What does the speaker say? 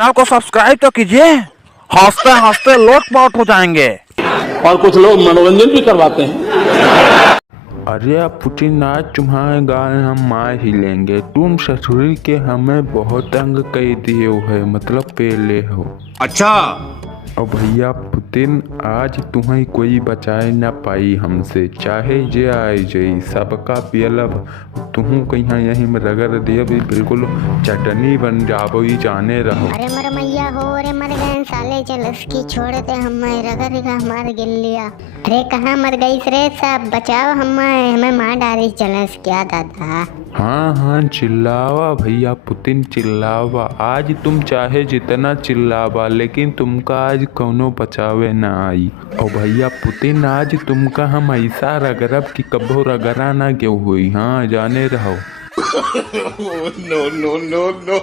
Channel को subscribe तो कीजिए, हंसते हंसते लोटपोट हो जाएंगे। और कुछ लोग मनोरंजन भी करवाते हैं। अरे अब पुतिन आज तुम्हारे गाल हम मार ही लेंगे। तुम ससुरी के हमें बहुत तंग कर दिए हो है, मतलब पेले हो। अच्छा। और भैया पुतिन आज तुम्हें कोई बचाए ना पाई हमसे, चाहे जे आए जई सबका पियलब तुहू कहीं यहीं में रगड़ दिया भी बिल्कुल चटनी बन जाबो ही जाने रहो। अरे मर मैया हो, अरे मर गए साले, चल उसकी छोड़ दे, हमें रगड़ का हमार गिल लिया। अरे कहाँ मर गई रे, सब बचाओ हमें मार डाली चलस क्या दादा। हाँ हाँ चिल्लावा भैया पुतिन चिल्लावा, आज तुम चाहे जितना चिल्लावा लेकिन तुमका आज कौनो बचावे ना आई। और भैया पुतिन आज तुमका हम ऐसा रगरब कि कबो रगरा ना क्यों हुई, हाँ जाने रहो। No no no no